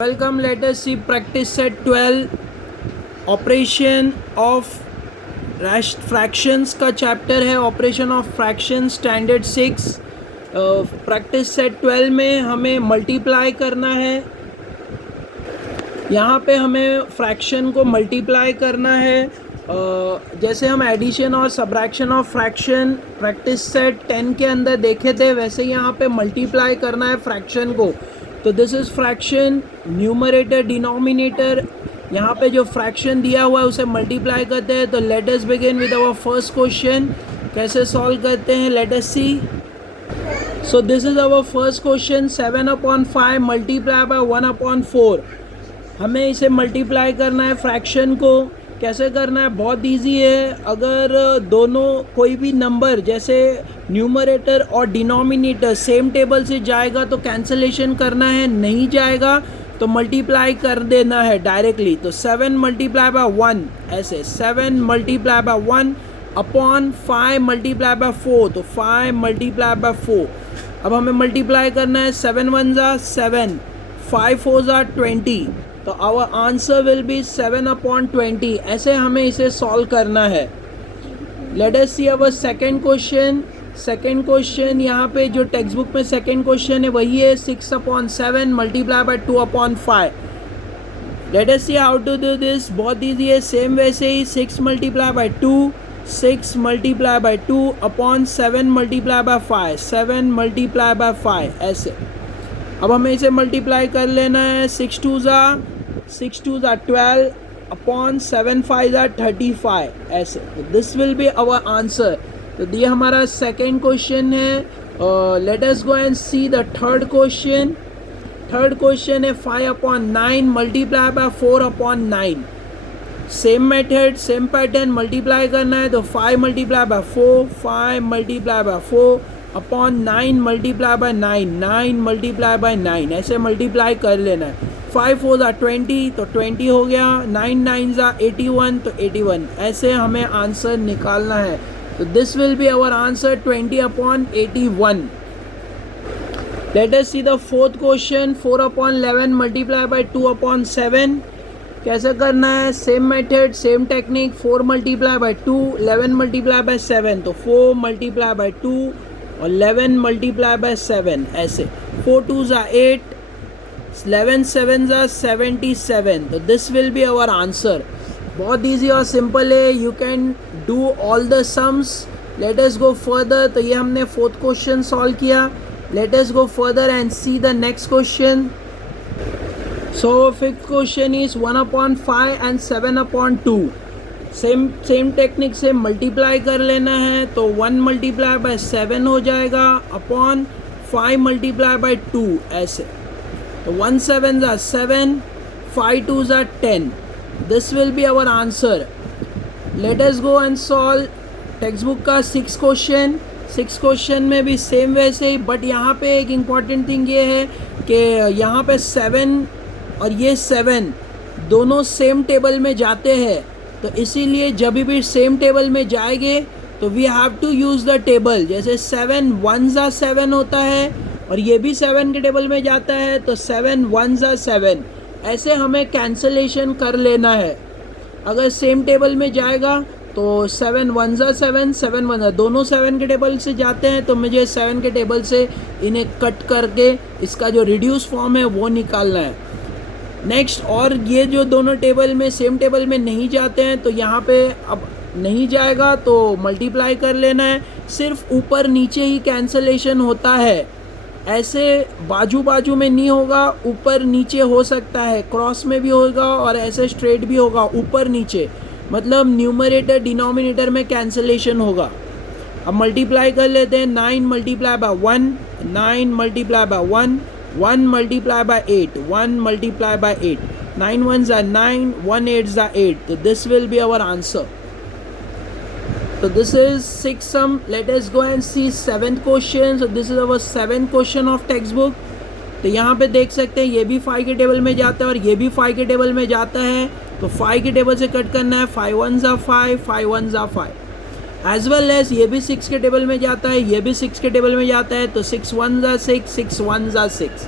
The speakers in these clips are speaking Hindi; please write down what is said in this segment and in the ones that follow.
Welcome, let us see practice set 12 operation of fractions का चैप्टर है। Operation of fraction standard 6 practice set 12 में हमें मल्टीप्लाई करना है। यहाँ पे हमें फ्रैक्शन को मल्टीप्लाई करना है। जैसे हम एडिशन और subtraction of fraction practice set 10 के अंदर देखे थे, वैसे यहाँ पे मल्टीप्लाई करना है फ्रैक्शन को। तो this is fraction, numerator denominator, यहाँ पे जो फ्रैक्शन दिया हुआ है उसे मल्टीप्लाई करते हैं। तो let us begin with our first question. कैसे सॉल्व करते हैं, let us see. So this is our first question, 7/5 multiply by 1/4। हमें इसे मल्टीप्लाई करना है फ्रैक्शन को। कैसे करना है, बहुत इजी है। अगर दोनों कोई भी नंबर जैसे न्यूमरेटर और डिनोमिनेटर सेम टेबल से जाएगा तो कैंसलेशन करना है, नहीं जाएगा तो मल्टीप्लाई कर देना है डायरेक्टली। तो 7 मल्टीप्लाई बाय 1, ऐसे 7 multiply bye 1 upon 5 multiply by 4, तो 5 मल्टीप्लाई बाय 4। अब हमें मल्टीप्लाई करना है, 7 1 ज़ा 7, 5 4 ज़ा 20। तो आवर आंसर विल बी 7/20। ऐसे हमें इसे सॉल्व करना है। Let us see our second question. Second question यहाँ पे जो टेक्स्ट बुक में सेकेंड क्वेश्चन है वही है, 6/7 multiply by 2/5। Let us see how to do this. बहुत ईजी है, सेम वैसे ही 6 मल्टीप्लाई बाय 2, 6 मल्टीप्लाई बाय 2 अपॉन 7 मल्टीप्लाई बाय 5, 7 मल्टीप्लाई बाय 5, ऐसे। अब हमें इसे मल्टीप्लाई कर लेना है। 6 2 ज़ा 12 अपॉन 7 5 ज़ा 35, ऐसे। This will be our answer. तो ये हमारा सेकेंड क्वेश्चन है। Let us go and see the third question. Third question है 5/9 multiply by 4/9। Same method, same pattern, multiply करना है। तो 5 multiply by 4, 5 multiply by 4 upon 9 multiply by 9, 9 multiply by 9, ऐसे मल्टीप्लाई कर लेना है। 5 4 ज़ा 20, तो 20 हो गया। 9 9 ज़ा 81, तो 81। ऐसे हमें आंसर निकालना है। तो this will be our answer, 20/81। Let us see the fourth question, 4/11 multiply by 2/7। कैसे करना है, same method, same technique. 4 multiply by 2, 11 multiply by 7, तो 4 मल्टीप्लाई बाय 2 और 11 मल्टीप्लाई बाय 7, ऐसे। 4 2 ज़ा 8, 11 7 ज़ा 77। तो this will be our answer. बहुत इजी और सिंपल है। You can do all the sums. Let us go further. तो ये हमने फोर्थ क्वेश्चन सॉल्व किया। Let us go further and see the next question. So fifth question is 1/5 and 7/2। Same technique से मल्टीप्लाई कर लेना है। तो 1 मल्टीप्लाई बाय 7 हो जाएगा अपॉन 5 मल्टीप्लाई बाय 2, ऐसे। तो 1 7 ज़ा 7, 5 2 ज़ा 10। This will be our answer. Let us go and solve text book का 6 क्वेश्चन। 6 क्वेश्चन में भी सेम वैसे ही, बट यहाँ पे एक इम्पॉर्टेंट थिंग ये है कि यहाँ पे 7 और ये 7 दोनों सेम टेबल में जाते हैं। तो इसीलिए जब भी सेम टेबल में जाएंगे तो we have to use the table. जैसे 7 1 ज़ा 7 होता है और ये भी 7 के टेबल में जाता है, तो 7 1 ज़ा 7, ऐसे हमें कैंसलेशन कर लेना है। अगर सेम टेबल में जाएगा तो 7 1 ज़ा 7, 7 1 ज़ा, दोनों 7 के टेबल से जाते हैं, तो मुझे 7 के टेबल से इन्हें कट करके इसका जो रिड्यूस फॉर्म है वो निकालना है। नेक्स्ट, और ये जो दोनों टेबल में सेम टेबल में नहीं जाते हैं तो यहाँ पे अब नहीं जाएगा तो मल्टीप्लाई कर लेना है। सिर्फ ऊपर नीचे ही कैंसलेशन होता है, ऐसे बाजू बाजू में नहीं होगा। ऊपर नीचे हो सकता है, क्रॉस में भी होगा और ऐसे स्ट्रेट भी होगा, ऊपर नीचे, मतलब न्यूमरेटर डिनोमिनेटर में कैंसलेशन होगा। अब मल्टीप्लाई कर लेते हैं। 9 multiply bye 1, 9 multiply bye 1, 1 multiply by 8, 1 multiply by 8, 9 1 ज़ा 9, 1 8 ज़ा 8। तो this will be our answer. So this is 6 sum. Let us go and see 7th question. So this is our 7th question of textbook. तो यहाँ पे देख सकते हैं ये भी 5 के टेबल में जाता है और ये भी 5 के टेबल में जाता है। तो 5 के टेबल से कट करना है। 5 1 ज़ा 5, 5 1 ज़ा 5। एज वेल एज ये भी 6 के टेबल में जाता है, ये भी 6 के टेबल में जाता है। तो 6 1 ज़ा 6, 6 1 ज़ा 6,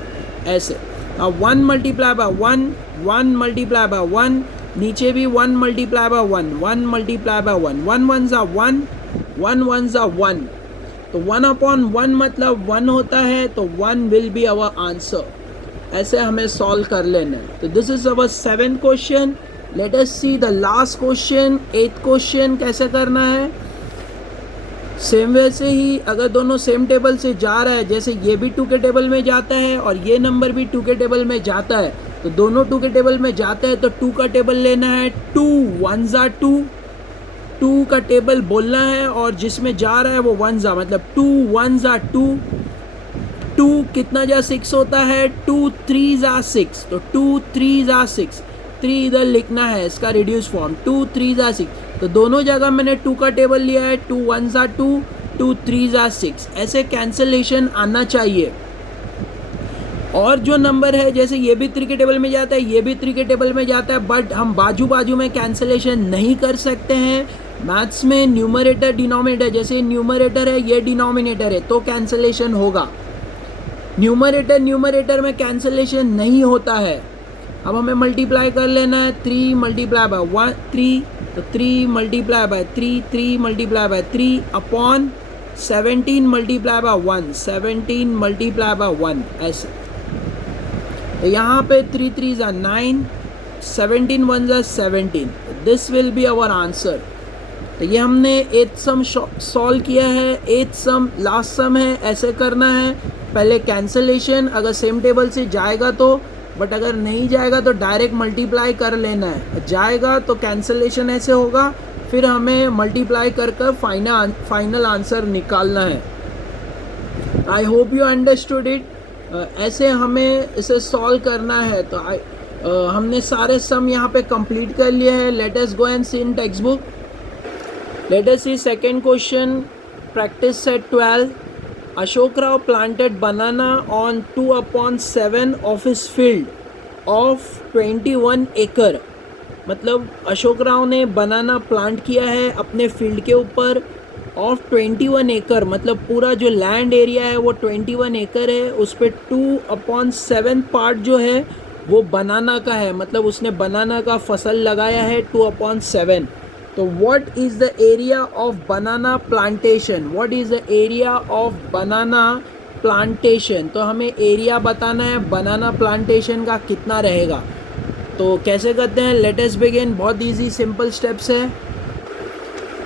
ऐसे। 1 मल्टीप्लाई बाय 1, 1 मल्टीप्लाई बाय 1, नीचे भी 1 मल्टीप्लाई बाय 1, 1 मल्टीप्लाई बाय 1, 1 1 ज़ा 1, 1 1 ज़ा 1, तो 1/1 मतलब 1 होता है, तो 1 विल बी आवर आंसर। ऐसे हमें सॉल्व कर लेना है। तो this is our 7th question. Late us see the last question, 8th question कैसे करना है। सेम वैसे ही अगर दोनों सेम टेबल से जा रहा है, जैसे ये भी 2 के टेबल में जाता है और ये नंबर भी 2 के टेबल में जाता है, तो दोनों 2 के टेबल में जाता है, तो 2 का टेबल लेना है। 2 1 ज़ा 2, 2 का टेबल बोलना है और जिसमें जा रहा है वो 1 ज़ा, मतलब 2 1 ज़ा 2, 2 कितना जा 6 होता है, 2 3 ज़ा 6, तो 2 3 ज़ा 6, 3 इधर लिखना है इसका रिड्यूस फॉर्म, 2 3 ज़ा 6, तो दोनों जगह मैंने 2 का टेबल लिया है। 2 1 ज़ा 2, 2 3 ज़ा 6, ऐसे कैंसलेशन आना चाहिए। और जो नंबर है, जैसे ये भी 3 के टेबल में जाता है, ये भी 3 के टेबल में जाता है, बट हम बाजू बाजू में कैंसलेशन नहीं कर सकते हैं। मैथ्स में न्यूमरेटर डिनोमिनेटर, जैसे न्यूमरेटर है ये डिनोमिनेटर है, तो कैंसलेशन होगा। न्यूमरेटर में कैंसलेशन नहीं होता है। अब हमें मल्टीप्लाई कर लेना है। 3 मल्टीप्लाई बाय 1 3, तो 3 multiply by 3, 3 multiply by 3 upon 17 multiply by 1, 17 multiply by 1, ऐसे। तो यहाँ पे 3 3 ज़ा 9, 17 1 ज़ा 17, this will be our answer. तो ये हमने 8th सम सॉल्व किया है। 8th सम लास्ट सम है, ऐसे करना है। पहले कैंसलेशन अगर सेम टेबल से जाएगा तो, बट अगर नहीं जाएगा तो डायरेक्ट मल्टीप्लाई कर लेना है। जाएगा तो कैंसलेशन ऐसे होगा, फिर हमें मल्टीप्लाई कर कर फाइनल आंसर निकालना है। आई होप यू अंडरस्टूड इट। ऐसे हमें इसे सॉल्व करना है। तो हमने सारे सम यहाँ पे कंप्लीट कर लिए हैं। Let us go and see in text book. Let us see second question, practice set 12। Ashok Rao planted banana on 2/7 of his field of 21 acre। मतलब अशोक राव ने बनाना प्लांट किया है अपने फील्ड के ऊपर ऑफ 21 एकड़, मतलब पूरा जो लैंड एरिया है वो 21 एकड़ है। उस पर 2/7 पार्ट जो है वो बनाना का है, मतलब उसने बनाना का फसल लगाया है 2/7। तो what is the area of banana plantation, what is the area of banana plantation. तो हमें एरिया बताना है बनाना प्लांटेशन का कितना रहेगा। तो कैसे करते हैं, लेट अस बिगिन। बहुत इजी सिंपल स्टेप्स है।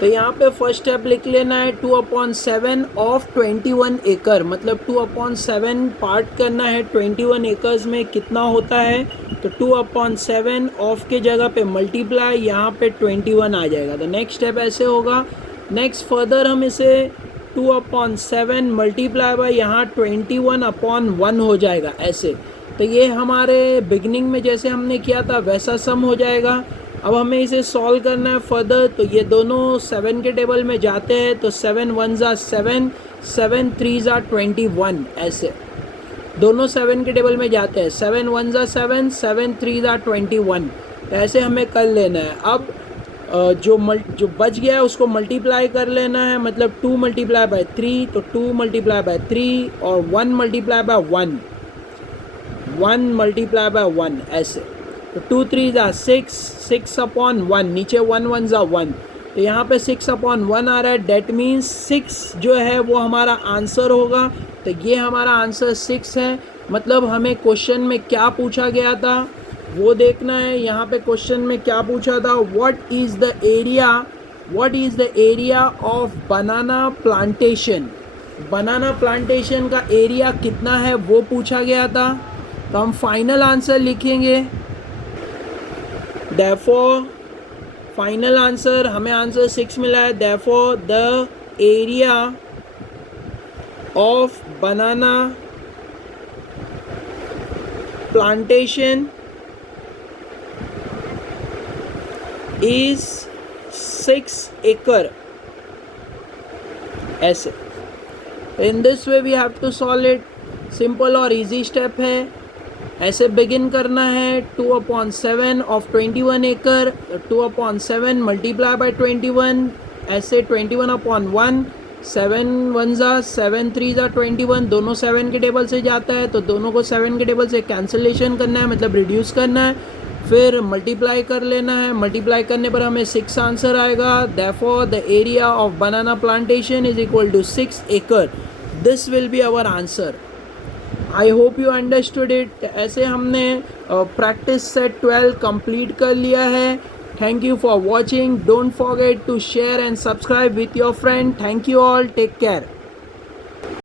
तो यहाँ पे फर्स्ट स्टेप लिख लेना है 2/7 ऑफ 21 एकड़, मतलब 2/7 पार्ट करना है 21 एकर्स में कितना होता है। तो 2/7 ऑफ के जगह पे मल्टीप्लाई, यहाँ पे 21 आ जाएगा। तो नेक्स्ट स्टेप ऐसे होगा। नेक्स्ट फर्दर हम इसे 2/7 मल्टीप्लाई बाय यहाँ 21/1 हो जाएगा ऐसे। तो ये हमारे बिगनिंग में जैसे हमने किया था वैसा सम हो जाएगा। अब हमें इसे सॉल्व करना है फर्दर। तो ये दोनों 7 के टेबल में जाते हैं, तो 7 1 ज़ा 7, 7 3 ज़ा 21, ऐसे दोनों 7 के टेबल में जाते हैं। 7 1 ज़ा 7, 7 3 ज़ा 21, तो ऐसे हमें कर लेना है। अब जो बच गया है उसको मल्टीप्लाई कर लेना है, मतलब 2 मल्टीप्लाई बाय 3, तो 2 मल्टीप्लाई बाय 3 और 1 मल्टीप्लाई बाय 1, 1 मल्टीप्लाई बाय 1, ऐसे। तो 2 3 ज़ा 6, 6/1, नीचे 1 1 ज़ा 1, तो यहाँ पे 6/1 आ रहा है। डेट मीन्स 6 जो है वो हमारा आंसर होगा। तो ये हमारा आंसर 6 है। मतलब हमें क्वेश्चन में क्या पूछा गया था वो देखना है। यहाँ पे क्वेश्चन में क्या पूछा था, what is the area of banana plantation. Banana plantation का एरिया कितना है वो पूछा गया था। तो हम फाइनल आंसर लिखेंगे। Therefore फाइनल आंसर, हमें आंसर 6 मिला है। Therefore the area of banana plantation is 6 एकड़, ऐसे। In this way we have to solve it. Simple और इजी स्टेप है। ऐसे बिगिन करना है 2/7 ऑफ 21 एकड़, 2/7 मल्टीप्लाई बाय 21, ऐसे 21/1, 7 1 ज़ा 7 3 ज़ा 21, दोनों 7 के टेबल से जाता है, तो दोनों को 7 के टेबल से कैंसलेशन करना है, मतलब रिड्यूस करना है, फिर मल्टीप्लाई कर लेना है। मल्टीप्लाई करने पर हमें 6 आंसर आएगा। Therefore the area of banana plantation is equal to 6 एकड़। This will be our answer. I hope you understood it. ऐसे हमने प्रैक्टिस सेट 12 कंप्लीट कर लिया है। Thank you for watching. Don't forget to share and subscribe with your friend. Thank you all, take care.